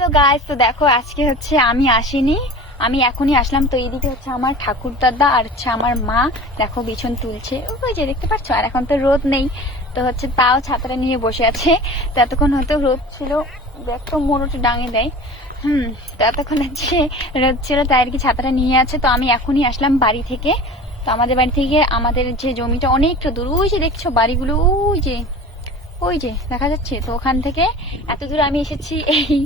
Hello guys, তো দেখো আজকে হচ্ছে আমি আসিনি, আমি এখনই আসলাম। তো এইদিকে হচ্ছে আমার ঠাকুর দাদা আর হচ্ছে আমার মা, দেখো বিছন তুলছে, ওই যে দেখতে পাচ্ছ। আর এখন তো রোদ নেই, তো হচ্ছে তাও ছাতাটা নিয়ে বসে আছে। তো এতক্ষণ হয়তো রোদ ছিল, দেখো মোড়ট ডাঙে দেয়। তো এতক্ষণ হচ্ছে রোদ ছিল, তাই আর কি ছাতাটা নিয়ে আছে। তো আমি এখনই আসলাম বাড়ি থেকে। তো আমাদের বাড়ি থেকে আমাদের যে জমিটা অনেকটা দূর, ওই যে দেখছো বাড়িগুলো, ওই যে দেখা যাচ্ছে। তো ওখান থেকে এত দূর আমি এসেছি এই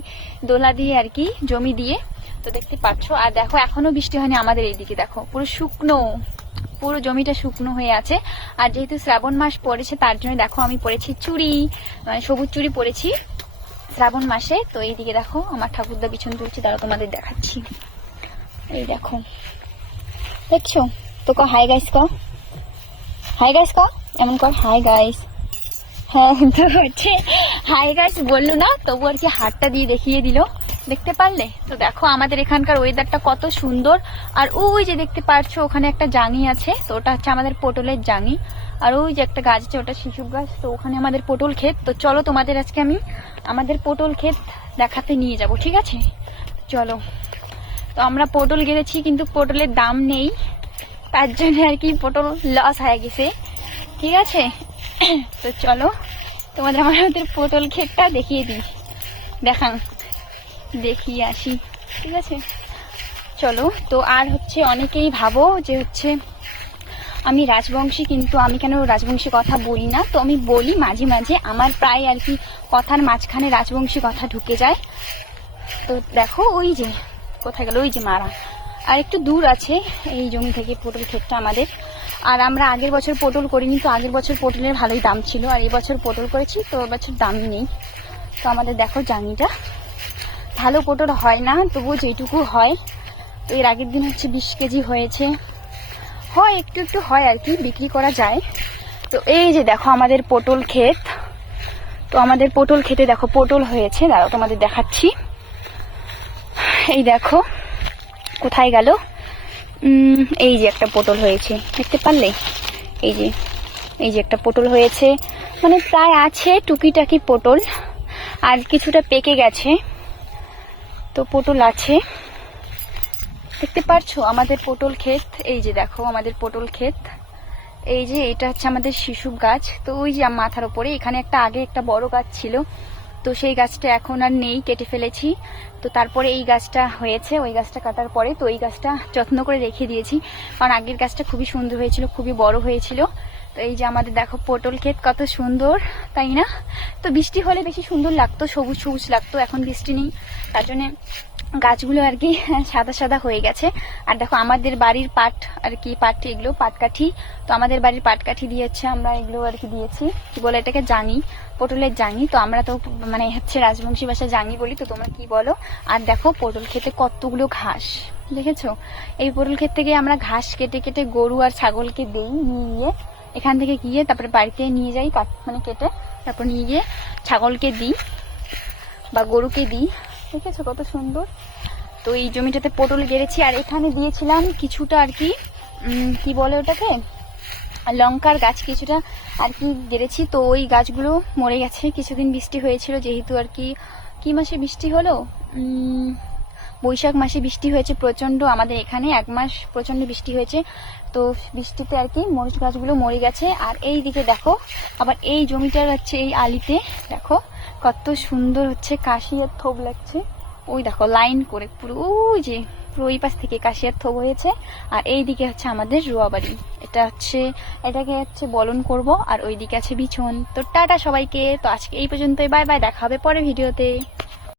দোলা দিয়ে আর কি, জমি দিয়ে। তো দেখতে পাচ্ছ। আর দেখো এখনো বৃষ্টি হয়নি আমাদের এইদিকে, দেখো পুরো শুকনো, পুরো জমিটা শুকনো হয়ে আছে। আর যেহেতু শ্রাবণ মাস পড়েছে, তার জন্য দেখো আমি পরেছি চুড়ি, মানে সবুজ চুড়ি পরেছি শ্রাবণ মাসে। তো এইদিকে দেখো আমার ঠাকুরদা বিছন তুলছে, তারা তোমাদের দেখাচ্ছি। এই দেখো, দেখছো তো। হাই গাইস ক, হাই গাইস ক, এমন কর, হাই গাইস। হ্যাঁ, তো হচ্ছে হাই গাইস বললো না, তবু আর কি হাতটা দিয়ে দেখিয়ে দিল, দেখতে পারলে। তো দেখো আমাদের এখানকার ওয়েদারটা কত সুন্দর। আর ওই যে দেখতে পাচ্ছ ওখানে একটা জাঙি আছে, তো ওটা হচ্ছে আমাদের পটলের জাঙি। আর ওই যে একটা গাছ আছে, ওটা শিশু গাছ। তো ওখানে আমাদের পটল ক্ষেত। তো চলো তোমাদের আজকে আমি আমাদের পটল ক্ষেত দেখাতে নিয়ে যাব, ঠিক আছে? চলো। তো আমরা পটল গেড়েছি, কিন্তু পটলের দাম নেই, তার জন্য আর কি পটল লস হয়ে গেছে, ঠিক আছে? তো চলো তোমাদের আমাদের পটল ক্ষেতটা দেখিয়ে দিই, দেখিয়ে আসি, ঠিক আছে? চলো। তো আর হচ্ছে অনেকেই ভাবো যে হচ্ছে আমি রাজবংশী, কিন্তু আমি কেন রাজবংশী কথা বলি না। তো আমি বলি মাঝে মাঝে, আমার প্রায় আর কি কথার মাঝখানে রাজবংশী কথা ঢুকে যায়। তো দেখো ওই যে কোথায় গেল, ওই যে মারা। আর একটু দূর আছে এই জমি থেকে পটল ক্ষেতটা আমাদের। আর আমরা আগের বছর পটল করিনি, তো আগের বছর পটলের ভালোই দাম ছিল। আর এই বছর পটল করেছি, তো এবছর দামই নেই। তো আমাদের দেখো জানিটা, ভালো পটল হয় না, তবুও যেটুকু হয়। তো এর আগের দিন হচ্ছে 20 কেজি হয়েছে, হয় একটু একটু হয় আর কি, বিক্রি করা যায়। তো এই যে দেখো আমাদের পটল ক্ষেত। তো আমাদের পটল ক্ষেতে দেখো পটল হয়েছে, দাঁড়াও তোমাদের দেখাচ্ছি। এই দেখো কোথায় গেল, এই যে একটা পটল হয়েছে, দেখতে পারলে? এই যে একটা পটল হয়েছে, মানে প্রায় আছে টুকিটাকি পটল, আর কিছুটা পেকে গেছে। তো পটল আছে, দেখতে পারছো আমাদের পটল ক্ষেত। এই যে দেখো আমাদের পটল ক্ষেত, এই যে এটা হচ্ছে আমাদের শিশু গাছ। তো ওই যে মাথার উপরে এখানে একটা আগে একটা বড় গাছ ছিল, তো সেই গাছটা এখন আর নেই, কেটে ফেলেছি। তো তারপরে এই গাছটা হয়েছে, ওই গাছটা কাটার পরে। তো এই গাছটা যত্ন করে রেখে দিয়েছি, কারণ আগের গাছটা খুবই সুন্দর হয়েছিল, খুবই বড় হয়েছিল। তো এই যে আমাদের দেখো পটল ক্ষেত কত সুন্দর, তাই না? তো বৃষ্টি হলে বেশি সুন্দর লাগতো, সবুজ সবুজ লাগতো। এখন বৃষ্টি নেই, তার জন্য গাছগুলো আর কি সাদা সাদা হয়ে গেছে। আর দেখো আমাদের বাড়ির পাট আর কি, পাট, এগুলো পাটকাঠি। তো আমাদের বাড়ির পাটকাঠি দিয়েছে, আমরা এগুলো আর কি দিয়েছি, কি বলে এটাকে, জাঙি, পটলের জাঙি। তো আমরা তো মানে হচ্ছে রাজবংশী ভাষায় জাঙি বলি, তো তোমরা কি বলো? আর দেখো পটল খেতে কতগুলো ঘাস, দেখেছো? এই পটল ক্ষেত থেকে আমরা ঘাস কেটে কেটে গরু আর ছাগলকে দিই, নিয়ে এখান থেকে গিয়ে তারপরে বাড়িতে নিয়ে যাই, মানে কেটে তারপর নিয়ে গিয়ে ছাগলকে দিই বা গরুকে দিই, দেখেছো কত সুন্দর। তো এই জমিটাতে পটল গেড়েছি। আর এখানে দিয়েছিলাম কিছুটা আর কি, কি বলে ওটাকে, লঙ্কার গাছ কিছুটা আর কি গেড়েছি। তো ওই গাছগুলো মরে গেছে, কিছুদিন বৃষ্টি হয়েছিল, যেহেতু আর কি, কি মাসে বৃষ্টি হলো, বৈশাখ মাসে বৃষ্টি হয়েছে প্রচন্ড, আমাদের এখানে 1 মাস প্রচন্ড বৃষ্টি হয়েছে। তো বৃষ্টিতে আর কি মরিচ গাছগুলো মরে গেছে। আর এই দিকে দেখো আবার এই জমিটার হচ্ছে এই আলিতে দেখো কত সুন্দর হচ্ছে কাশিয়ার থোপ লাগছে, ওই দেখো লাইন করে পুরো, ওই যে পুরো ওই পাশ থেকে কাশিয়ার থোপ হয়েছে। আর এই দিকে হচ্ছে আমাদের রুয়াবাড়ি, এটাকে হচ্ছে বলন করব। আর ওই দিকে আছে বিছন। তো টাটা সবাইকে, তো আজকে এই পর্যন্তই, বাই বাই, দেখা হবে পরের ভিডিওতে।